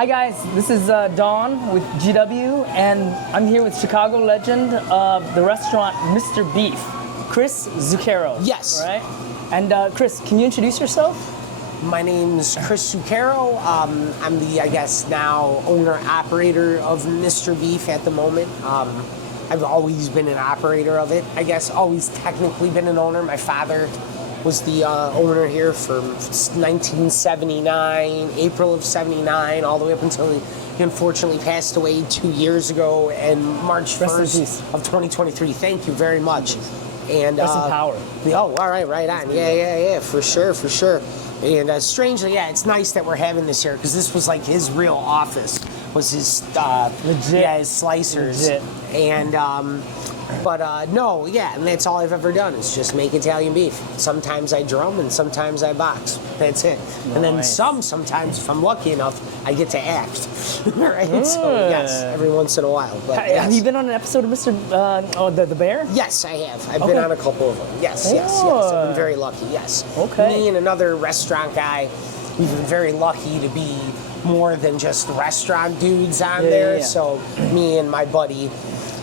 Hi guys, this is Don with GW, and I'm here with Chicago legend of the restaurant Mr. Beef, Chris Zucchero. Yes. Right? And Chris, can you introduce yourself? My name's Chris Zucchero. I'm the, I guess, now owner-operator of Mr. Beef at the moment. I've always been an operator of it, I guess, always technically been an owner. My father was the owner here from 1979, April of 79, all the way up until he unfortunately passed away 2 years ago, and March 1st of 2023. Thank you very much. And Rest in power. Oh, all right, right on. Yeah, for sure. And strangely, yeah, it's nice that we're having this here, because this was like his real office, was his legit. Yeah, his slicers. Legit. And no, yeah, and that's all I've ever done is just make Italian beef. Sometimes I drum and sometimes I box. That's it. Nice. And then sometimes, if I'm lucky enough, I get to act. Right? So yes, every once in a while. But Have you been on an episode of Mr. The Bear? Yes, I have. I've been on a couple of them. Yes. I've been very lucky. Yes. Okay. Me and another restaurant guy, we've been very lucky to be more than just restaurant dudes on there. Yeah. So me and my buddy,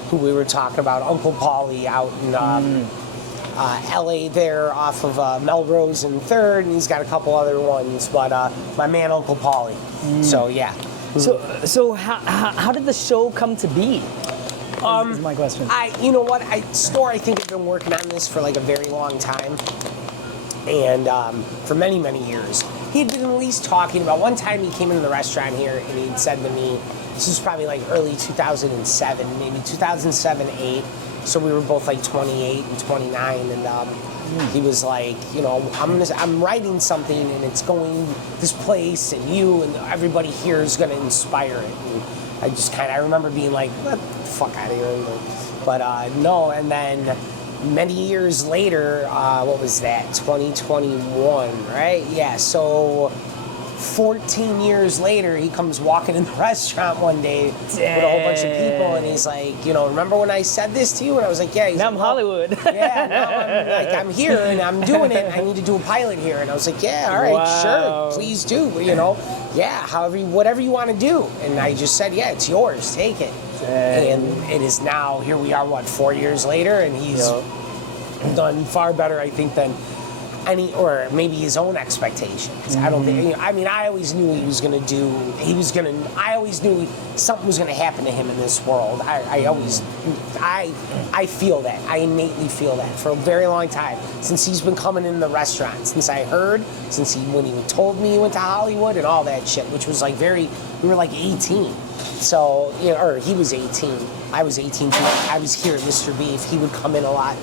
who we were talking about, Uncle Paulie out in LA there off of Melrose and 3rd, and he's got a couple other ones, but my man Uncle Paulie. So yeah. So how did the show come to be? Is my question. You know what? I think I've been working on this for like a very long time, and for many, many years. He had been at least talking about, one time he came into the restaurant here and he'd said to me, this was probably like early 2007, maybe 2007, 8. So we were both like 28 and 29, and he was like, you know, I'm writing something and it's going this place, and you and everybody here is going to inspire it. And I remember being like, what the fuck out of here? But no, and then many years later, what was that, 2021, right? Yeah, so 14 years later, he comes walking in the restaurant one day with a whole bunch of people, and he's like, you know, remember when I said this to you? And I was like, yeah. He's now like, I'm Hollywood. Yeah, now I'm here, and I'm doing it, and I need to do a pilot here. And I was like, yeah, all right, sure, please do, you know. Yeah, whatever you want to do. And I just said, yeah, it's yours, take it. And it is now, here we are, 4 years later, and he's done far better, I think, than any, or maybe his own expectations. I don't think, I mean, I always knew I always knew something was going to happen to him in this world. I feel that. I innately feel that for a very long time, since he's been coming in the restaurant, since I heard, when he told me he went to Hollywood and all that shit, which was like we were like 18. So, you know, or he was 18. I was 18 too. I was here at Mr. Beef. He would come in a lot.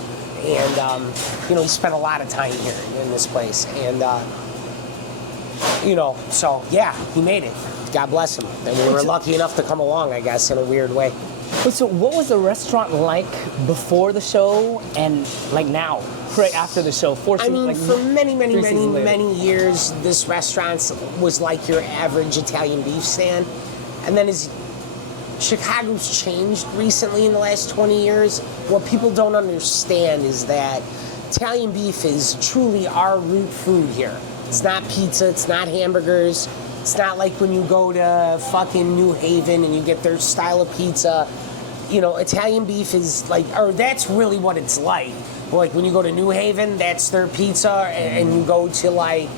And, you know, he spent a lot of time here in this place. And, you know, so, yeah, he made it. God bless him. And we were lucky enough to come along, I guess, in a weird way. So what was the restaurant like before the show and like now, right after the show? For many years, this restaurant was like your average Italian beef stand. And then as Chicago's changed recently in the last 20 years. What people don't understand is that Italian beef is truly our root food here. It's not pizza, it's not hamburgers, it's not like when you go to fucking New Haven and you get their style of pizza. You know, Italian beef is like, or that's really what it's like. Like when you go to New Haven, that's their pizza, and you go to like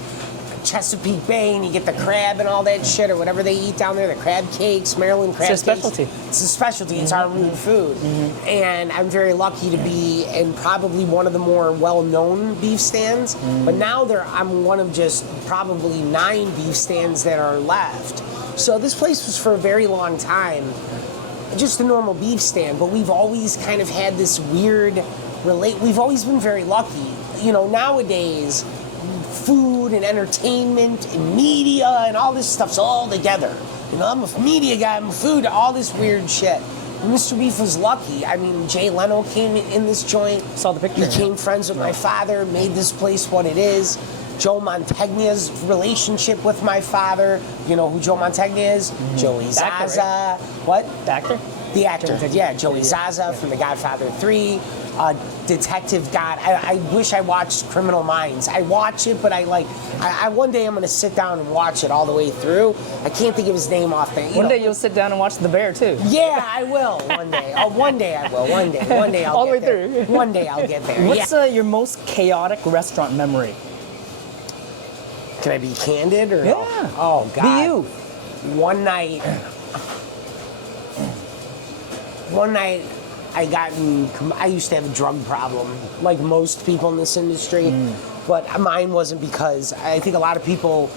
Chesapeake Bay and you get the crab and all that shit, or whatever they eat down there, the crab cakes, Maryland crab cakes. It's a specialty. It's a specialty. It's our root food. And I'm very lucky to be in probably one of the more well-known beef stands. But now I'm one of just probably 9 beef stands that are left. So this place was for a very long time just a normal beef stand, but we've always kind of had this weird we've always been very lucky. You know, nowadays, food and entertainment and media and all this stuff's all together. You know, I'm a media guy, I'm a food, all this weird shit. And Mr. Beef was lucky. I mean, Jay Leno came in this joint. Saw the picture. Became friends with my father, made this place what it is. Joe Mantegna's relationship with my father. You know who Joe Mantegna is? Joey Zaza. Actor, right? What? The actor? The actor, yeah, Joey Zaza from The Godfather 3. Detective God. I wish I watched Criminal Minds. I watch it, but I one day I'm going to sit down and watch it all the way through. I can't think of his name off there. One day you'll sit down and watch The Bear too. Yeah, I will. One day. Oh, one day I will. One day I'll all the way get there. through. One day I'll get there. What's your most chaotic restaurant memory? Can I be candid or? Yeah. Oh God. Be you. One night I used to have a drug problem, like most people in this industry, but mine wasn't, because I think a lot of people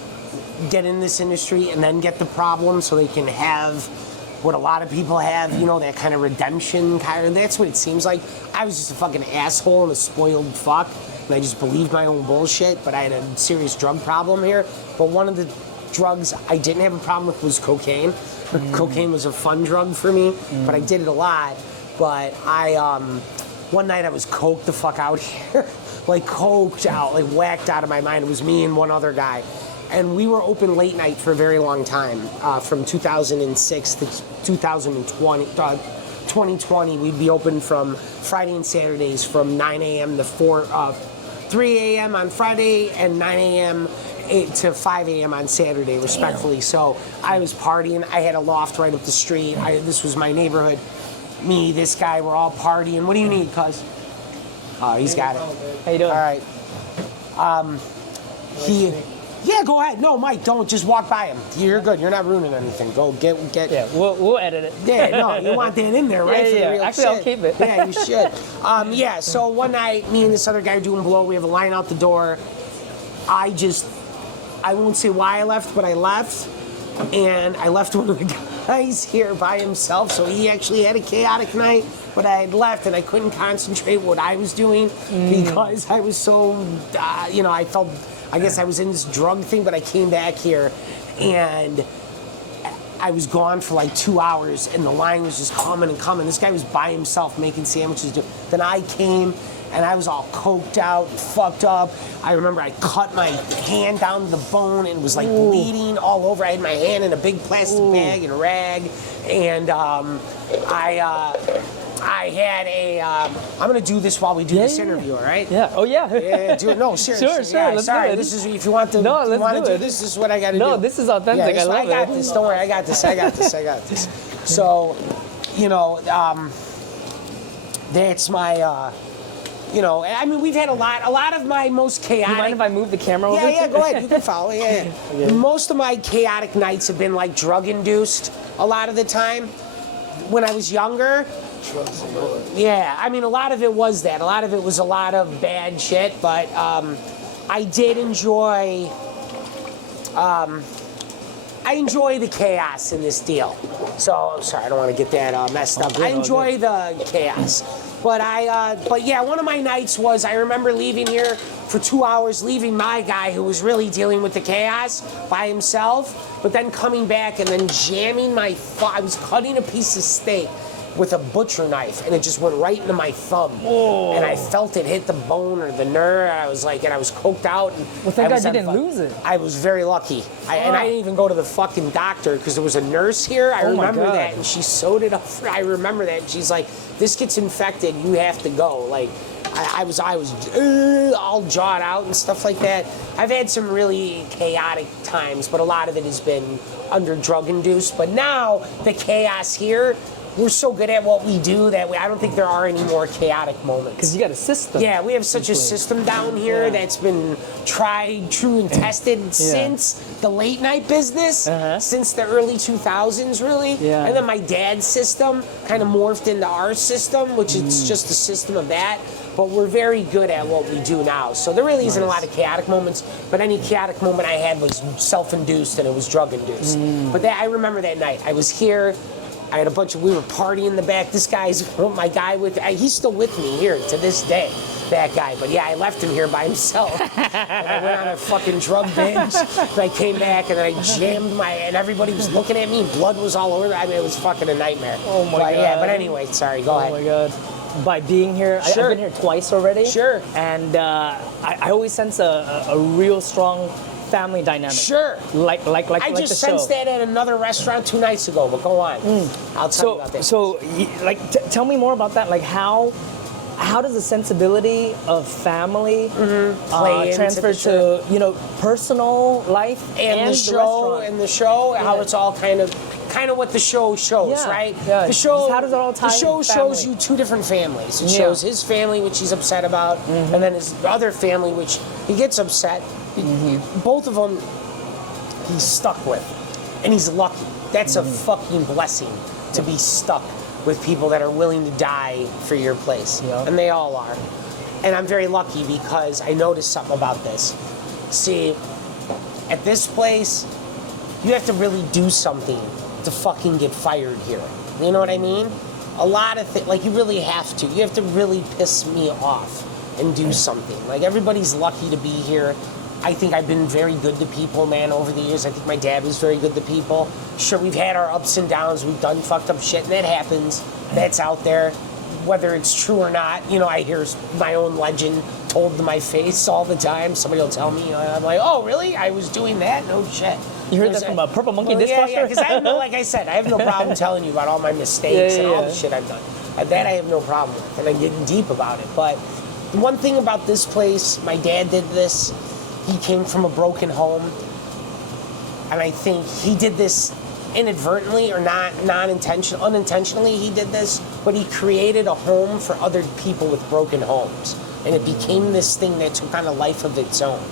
get in this industry and then get the problem so they can have what a lot of people have, that kind of redemption kind of, that's what it seems like. I was just a fucking asshole and a spoiled fuck, and I just believed my own bullshit, but I had a serious drug problem here. But one of the drugs I didn't have a problem with was cocaine. Cocaine was a fun drug for me, but I did it a lot. But one night I was coked the fuck out here, like coked out, like whacked out of my mind. It was me and one other guy. And we were open late night for a very long time, from 2006 to 2020. 2020, we'd be open from Friday and Saturdays from 9 a.m. to 3 a.m. on Friday and 9 a.m. to 5 a.m. on Saturday, respectfully. So I was partying. I had a loft right up the street. This was my neighborhood. Me, this guy, we're all partying. What do you need, cuz? Oh, he's got it. How you doing? All right. Yeah, go ahead. No, Mike, don't. Just walk by him. You're good. You're not ruining anything. Go get. Yeah, we'll edit it. Yeah, no, you want that in there, right? Yeah, For the yeah. real Actually, shit. I'll keep it. Yeah, you should. Yeah, so one night, me and this other guy are doing blow. We have a line out the door. I won't say why I left, but I left. And I left one of the guys here by himself, so he actually had a chaotic night. But I had left, and I couldn't concentrate what I was doing because I was so, I guess I was in this drug thing. But I came back here, and I was gone for like 2 hours, and the line was just coming and coming. This guy was by himself making sandwiches. Then I came, and I was all coked out, fucked up. I remember I cut my hand down to the bone, and it was like bleeding all over. I had my hand in a big plastic bag and a rag, and I had a. I'm gonna do this while we do this interview, all right? Yeah. Oh yeah. Yeah. Do it. No, seriously. Sure. Yeah, Let's sorry. do it. This is if you want to. No, you let's want do to do it. this. This is what I got to do. No, this is authentic. Yeah, I love it. I got this. Don't worry. I got this. I got this. So, that's my. I mean, we've had a lot of my most chaotic. You mind if I move the camera over? Yeah, go ahead. You can follow. Yeah. Most of my chaotic nights have been like drug induced. A lot of the time, when I was younger. Yeah, I mean, a lot of it was that. A lot of it was a lot of bad shit, but I did enjoy. I enjoy the chaos in this deal. So I'm sorry, I don't want to get that messed up. I enjoy the chaos. But yeah, one of my nights was, I remember leaving here for 2 hours, leaving my guy who was really dealing with the chaos by himself, but then coming back and then jamming I was cutting a piece of steak with a butcher knife, and it just went right into my thumb. Whoa. And I felt it hit the bone or the nerve. I was coked out. And well, thank God you didn't lose it. I was very lucky. And I didn't even go to the fucking doctor because there was a nurse here. I remember that, and she sewed it up. I remember that. And she's like, "This gets infected. You have to go." Like, I was all jawed out and stuff like that. I've had some really chaotic times, but a lot of it has been under drug induced. But now the chaos here. We're so good at what we do that I don't think there are any more chaotic moments. Because you got a system. Yeah, we have such a system down here that's been tried, true, and tested since the late night business, since the early 2000s, really. Yeah. And then my dad's system kind of morphed into our system, which is just a system of that. But we're very good at what we do now. So there really isn't a lot of chaotic moments, but any chaotic moment I had was self-induced and it was drug-induced. But I remember that night. I was here. I had we were partying in the back. This guy's my guy he's still with me here to this day, that guy. But yeah, I left him here by himself. And I went on a fucking drug binge. And I came back and I jammed and everybody was looking at me. Blood was all over. I mean, it was fucking a nightmare. Oh my God. Yeah, but anyway, sorry, go ahead. Oh my God. By being here, Sure. I've been here twice already. Sure. And I always sense a real strong family dynamic. Sure. Like I the just show. sensed that at another restaurant 2 nights ago, but go on. I'll tell you about that. Tell me more about that. Like how does the sensibility of family Play into transfer the show. to personal life and the show restaurant? and the show, how Yeah. it's all kind of what the show shows, Yeah, right? yeah. The show, Just how does it all tie the show in shows family? you 2 different families. It Yeah. shows his family, which he's upset about, and then his other family, which he gets upset. Both of them, he's stuck with, and he's lucky. That's a fucking blessing to be stuck with people that are willing to die for your place, Yeah. and they all are. And I'm very lucky because I noticed something about this. See, at this place, you have to really do something to fucking get fired here. You know what I mean? A lot of things, like you really have to. You have to really piss me off and do something. Like everybody's lucky to be here. I think I've been very good to people, man, over the years. I think my dad was very good to people. Sure, we've had our ups and downs. We've done fucked up shit, and that happens. That's out there. Whether it's true or not, I hear my own legend told to my face all the time. Somebody will tell me, I'm like, oh, really? I was doing that? No shit. You heard that from a Purple Monkey dishwasher? Yeah, because I have like I said, I have no problem telling you about all my mistakes and all the shit I've done. That I have no problem with, and I'm getting deep about it. But the one thing about this place, my dad did this. He came from a broken home, and I think he did this inadvertently or unintentionally he did this, but he created a home for other people with broken homes, and it became this thing that took on a life of its own.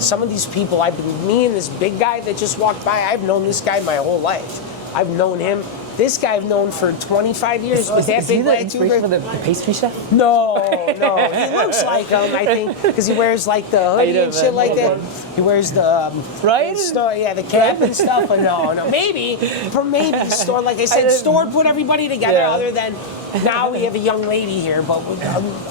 Some of these people, me and this big guy that just walked by, I've known this guy my whole life. I've known him. This guy I've known for 25 years. With that Is he big the black inspiration tuber. for the pastry chef? No. He looks like him, I think, because he wears like the hoodie and shit like that. He wears the Right? the cap and stuff. But no, maybe store. Like I said, store put everybody together. Yeah. Other than now we have a young lady here, but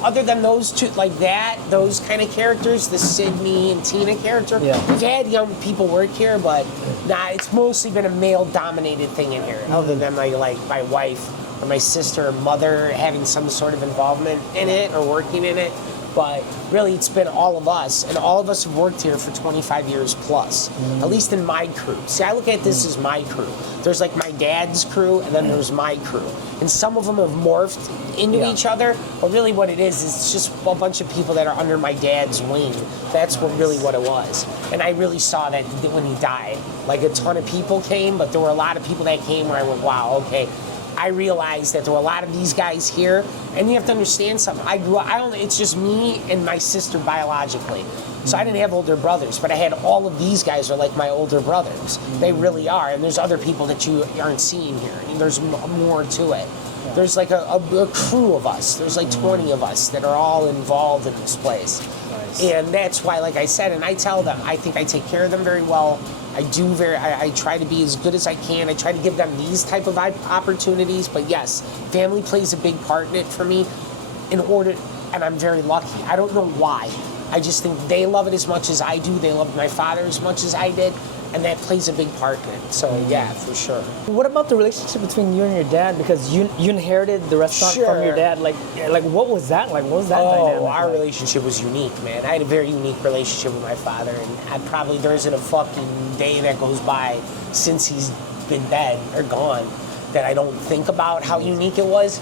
other than those two, like that, those kind of characters, the Sydney and Tina character. Yeah. We've had young people work here, but it's mostly been a male-dominated thing in here. Other than my wife or my sister or mother having some sort of involvement in it or working in it. But really, it's been all of us, and all of us have worked here for 25 years plus, at least in my crew. See, I look at this as my crew. There's like my dad's crew, and then there's my crew. And some of them have morphed into each other, but really what it is it's just a bunch of people that are under my dad's wing. That's what it was. And I really saw that when he died. Like a ton of people came, but there were a lot of people that came where I went, wow, okay. I realized that there were a lot of these guys here, and you have to understand something. It's just me and my sister biologically. So I didn't have older brothers, but I had all of these guys are like my older brothers. They really are, and there's other people that you aren't seeing here. And there's more to it. There's like a crew of us. There's like 20 of us that are all involved in this place. Nice. And that's why, like I said, and I tell them, I think I take care of them very well. I try to be as good as I can. I try to give them these type of opportunities. But yes, family plays a big part in it for me and I'm very lucky. I don't know why. I just think they love it as much as I do. They love my father as much as I did. And that plays a big part in it. So yeah, for sure. What about the relationship between you and your dad? Because you inherited the restaurant from your dad. Like what was that like? What was that dynamic? Our relationship was unique, man. I had a very unique relationship with my father, and there isn't a fucking day that goes by since he's been dead or gone that I don't think about how unique it was.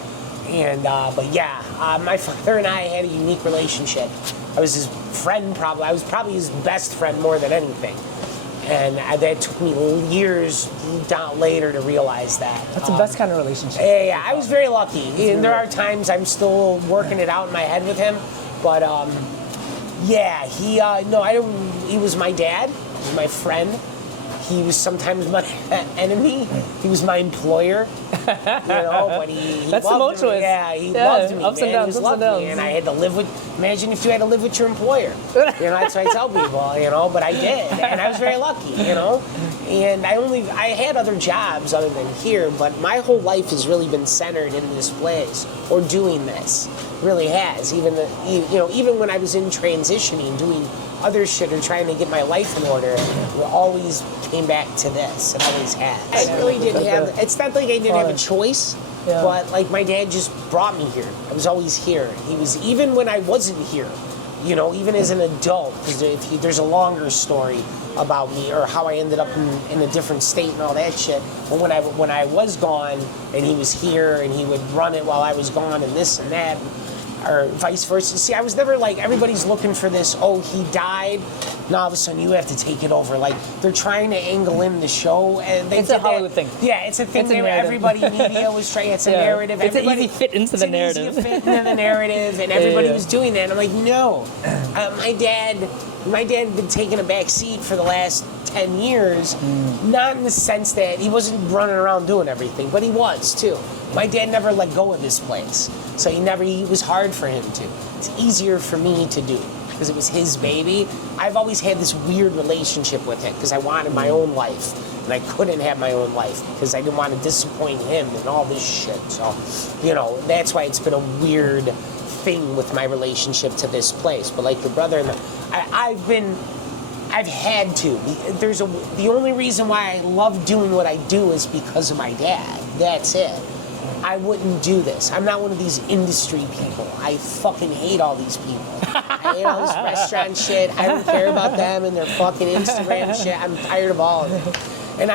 And but yeah, my father and I had a unique relationship. I was his friend, probably. I was probably his best friend more than anything. And that took me years later to realize that. That's the best kind of relationship. Yeah, I was very lucky. And there are times I'm still working it out in my head with him. But he was my dad. He was my friend. He was sometimes my enemy. He was my employer. But he That's loved me. tumultuous. Yeah, he loved me. Ups and man. downs, He ups and downs. me, and I had to live with. Imagine if you had to live with your employer. That's what I tell people. But I did, and I was very lucky. And I had other jobs other than here, but my whole life has really been centered in this place or doing this. Really has. Even when I was in transitioning, doing other shit or trying to get my life in order, we always came back to this. It always has. I really didn't have. It's not like I didn't have a choice, but like my dad just brought me here. I was always here. He was even when I wasn't here. You know, even as an adult, because there's a longer story about me or how I ended up in a different state and all that shit. But when I was gone and he was here and he would run it while I was gone and this and that, or vice versa. See, I was never like, everybody's looking for this, oh, he died, now all of a sudden you have to take it over. Like, they're trying to angle in the show. And It's a Hollywood thing. Yeah, it's a thing It's a where narrative. everybody in media was trying, it's a narrative. It's an easy fit into the It's narrative. an easy fit into the narrative, and everybody Yeah. was doing that. And I'm like, no. My dad had been taking a back seat for the last 10 years, not in the sense that he wasn't running around doing everything, but he was too. My dad never let go of this place, so it was hard for him to. It's easier for me to do because it was his baby. I've always had this weird relationship with it because I wanted my own life, and I couldn't have my own life because I didn't want to disappoint him and all this shit. So, you know, that's why it's been a weird thing with my relationship to this place. But like your brother, I've had to. The only reason why I love doing what I do is because of my dad. That's it. I wouldn't do this. I'm not one of these industry people. I fucking hate all these people. I hate all this restaurant shit. I don't care about them and their fucking Instagram shit. I'm tired of all of it. And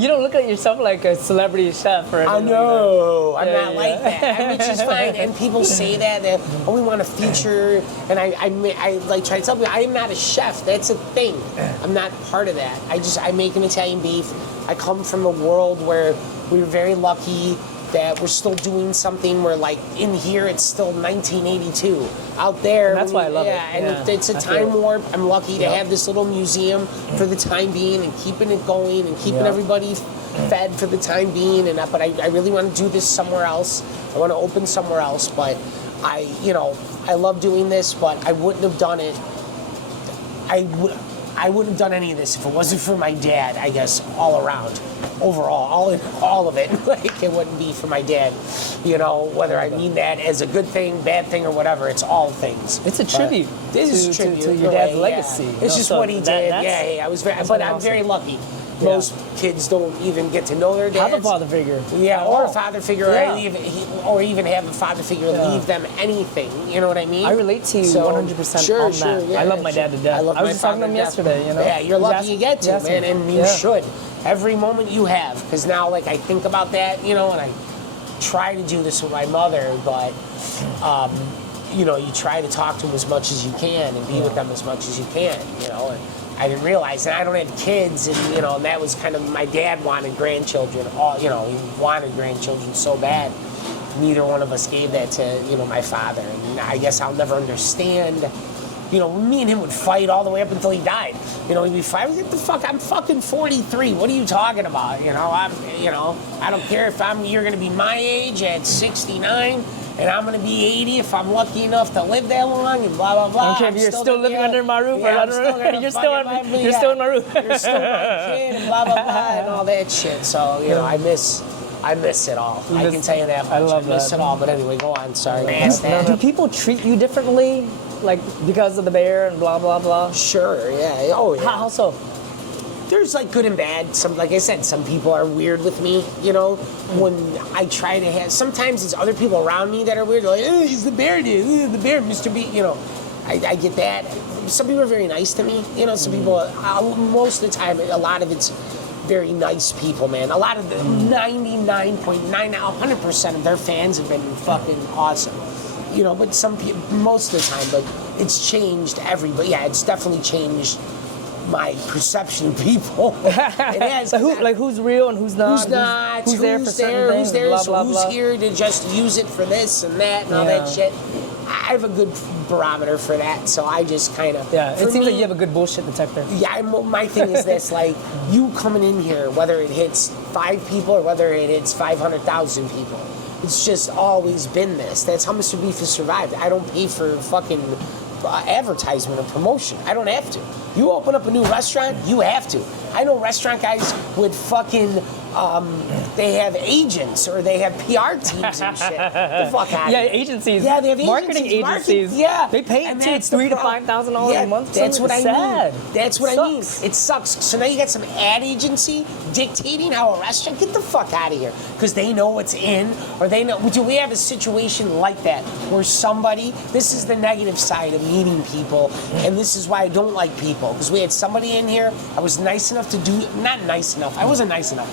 You don't look at yourself like a celebrity chef or I anything know. like I'm that. not like that. Which is fine. And people say that oh, we want a feature. And I like try to tell people I am not a chef. That's a thing. I'm not part of that. I make an Italian beef. I come from a world where we were very lucky that we're still doing something where, like, in here it's still 1982. Out there, And that's why I love it. And Yeah, it's a I feel time it. warp. I'm lucky to have this little museum for the time being and keeping it going and keeping Yeah. everybody fed for the time being. But I really want to do this somewhere else. I want to open somewhere else. But I love doing this, but I wouldn't have done it. I wouldn't have done any of this if it wasn't for my dad, I guess, all around. Overall, all of it. Like, it wouldn't be for my dad. You know, whether I mean that as a good thing, bad thing, or whatever, it's all things. It's a tribute. It is a to tribute. your in a dad's way, legacy. Yeah. you It's know, just so what he did. I was very, but I'm awesome. very lucky. Yeah. Most kids don't even get to know their dads. Have a father figure. Yeah, at or a all. father figure, Yeah. or even have a father figure Yeah. leave them anything. You know what I mean? I relate to you 100% sure, on sure, that. yeah, I love my dad to death. I love I was my just talking to father him to death. yesterday, you know? Yeah, you're lucky you get to, Yes, man, and you yeah. should. Every moment you have, because now, like, I think about that, you know, and I try to do this with my mother, but, you know, you try to talk to them as much as you can and be with them as much as you can, you know. And I didn't realize that I don't have kids, and, you know, and that was kind of, my dad wanted grandchildren, you know, he wanted grandchildren so bad. Neither one of us gave that to, you know, my father. And I guess I'll never understand. You know, me and him would fight all the way up until he died. You know, he'd be fighting. What the fuck? I'm fucking 43. What are you talking about? You know, I don't care if you're gonna be my age at 69, and I'm gonna be 80 if I'm lucky enough to live that long, and blah blah blah. I don't care if you're still living under my roof or under you're still in my roof. You're still my kid, and blah blah blah, and all that shit. So, you know, I miss it all. I can tell you that much. I love miss that. it all. But anyway, go on. Sorry. Do people treat you differently, like because of the bear and blah blah blah? Sure. Yeah. Oh yeah. How so? There's like good and bad. Some, like I said, some people are weird with me. You know, when I try to have. Sometimes it's other people around me that are weird. Like, oh, he's the bear dude. The bear, Mr. B. You know, I get that. Some people are very nice to me. You know, some people. Most of the time, a lot of it's very nice people, man. A lot of the 99.9, 100% of their fans have been fucking awesome. You know, but some people, most of the time, but it's changed everybody. Yeah, it's definitely changed my perception of people. It has. So who's real and who's not? Who's not? Who's there for certain there? things? Who's there? Blah, So blah, who's blah. here to just use it for this and that and all Yeah. that shit? I have a good barometer for that, so I just kind of. Yeah, it seems like you have a good bullshit detector. Yeah, my thing is this: like, you coming in here, whether it hits 5 people or whether it hits 500,000 people, it's just always been this. That's how Mr. Beef has survived. I don't pay for fucking advertisement or promotion. I don't have to. You open up a new restaurant, you have to. I know restaurant guys with fucking they have agents or they have PR teams and shit. The fuck out of here. Agencies. Yeah, they have marketing agencies. Yeah, they pay and too. that's $3,000 to $5,000 a month. That's what I sad. mean. That's what I mean. It sucks. So now you got some ad agency dictating how a restaurant. Get the fuck out of here, because they know what's in, or they know. Do we have a situation like that where somebody? This is the negative side of meeting people, and this is why I don't like people. Because we had somebody in here. I was nice enough to do. Not nice enough. I wasn't nice enough.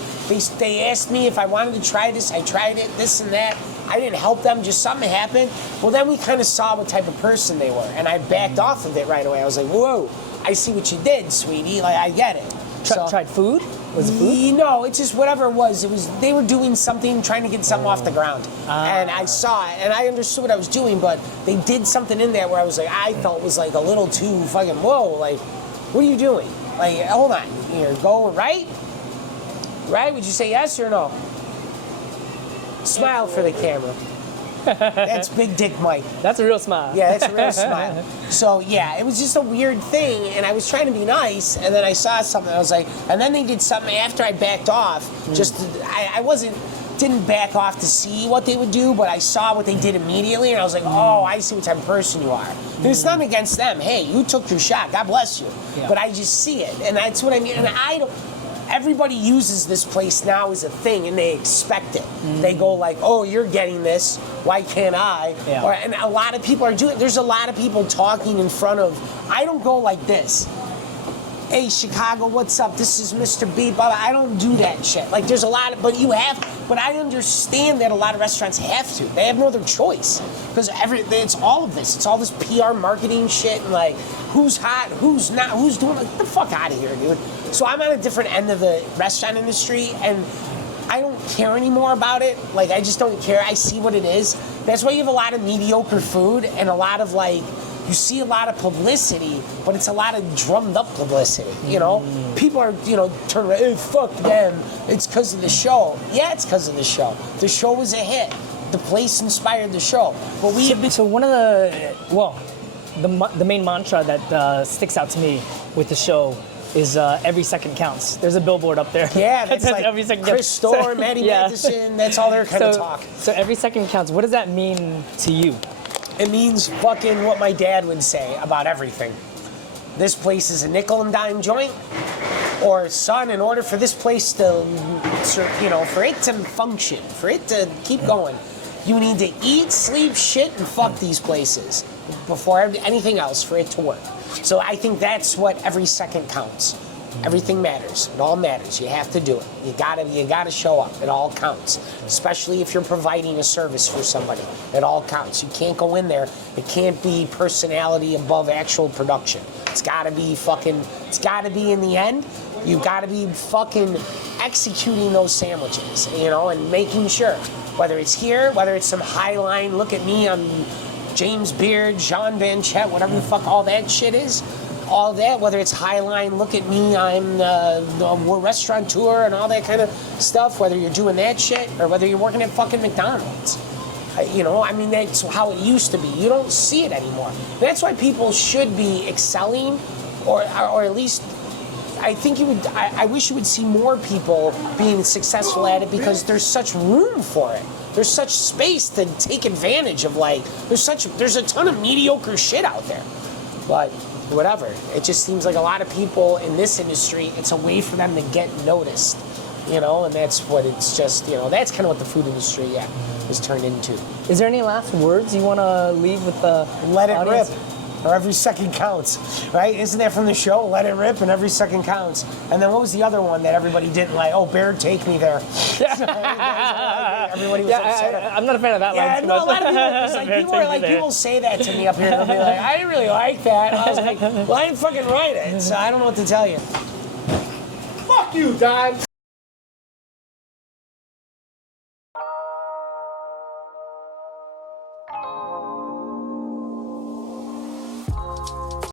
They asked me if I wanted to try this. I tried it. This and that. I didn't help them. Just something happened. Well, then we kind of saw what type of person they were, and I backed off of it right away. I was like, whoa. I see what you did, sweetie. Like, I get it. Tried food? Was it food? No, it's just whatever it was. They were doing something, trying to get something off the ground. And I saw it, and I understood what I was doing, but they did something in there where I was like, I felt was like a little too fucking, whoa, like, what are you doing? Like, hold on. Here, go right? Right? Would you say yes or no? Smile for the camera. That's Big Dick Mike. That's a real smile. Yeah, that's a real smile. So yeah, it was just a weird thing, and I was trying to be nice, and then I saw something. I was like, and then they did something after I backed off. Didn't back off to see what they would do, but I saw what they did immediately, and I was like, oh, I see what type of person you are. And it's nothing against them. Hey, you took your shot. God bless you. Yeah. But I just see it, and that's what I mean. And I don't. Everybody uses this place now as a thing, and they expect it. They go like, "Oh, you're getting this. Why can't I?" Yeah. And a lot of people are doing. There's a lot of people talking in front of. I don't go like this. Hey, Chicago, what's up? This is Mr. B. Blah, blah. I don't do that shit. Like, there's a lot of, but you have. But I understand that a lot of restaurants have to. They have no other choice because it's all of this. It's all this PR marketing shit and like who's hot, who's not, who's doing. Like, get the fuck out of here, dude. So I'm on a different end of the restaurant industry, and I don't care anymore about it. Like, I just don't care. I see what it is. That's why you have a lot of mediocre food and a lot of like. You see a lot of publicity, but it's a lot of drummed up publicity, you know? People are, turning around, hey, fuck them. It's because of the show. Yeah, it's because of the show. The show was a hit. The place inspired the show. But So one of the main mantra that sticks out to me with the show is every second counts. There's a billboard up there. Yeah, that's like every second Chris Storm, Maddie Matheson, that's all their kind of talk. So every second counts. What does that mean to you? It means fucking what my dad would say about everything. This place is a nickel and dime joint, or son, in order for this place to, for it to function, for it to keep going, you need to eat, sleep, shit, and fuck these places before anything else for it to work. So I think that's what every second counts. Everything matters. It all matters. You have to do it. You gotta show up. It all counts. Especially if you're providing a service for somebody. It all counts. You can't go in there. It can't be personality above actual production. It's gotta be in the end, you gotta be fucking executing those sandwiches, and making sure. Whether it's here, whether it's some high line, look at me, I'm James Beard, Jean Van Chet, whatever the fuck all that shit is. All that, whether it's Highline, look at me, I'm the restaurateur and all that kind of stuff, whether you're doing that shit or whether you're working at fucking McDonald's. That's how it used to be. You don't see it anymore. That's why people should be excelling, or at least I wish you would see more people being successful at it, because there's such room for it. There's such space to take advantage of. There's a ton of mediocre shit out there. But whatever. It just seems like a lot of people in this industry, it's a way for them to get noticed, and that's what it's just, that's kind of what the food industry, is turned into. Is there any last words you want to leave with the Let it audience? rip, or every second counts, right? Isn't that from the show? Let it rip, and every second counts. And then what was the other one that everybody didn't like? Oh, Bear, take me there. Everybody was upset. I'm not a fan of that line too no, much. a lot of people, people say that to me up here. They'll be like, I didn't really like that. And I was like, well, I didn't fucking write it, so I don't know what to tell you. Fuck you, Don.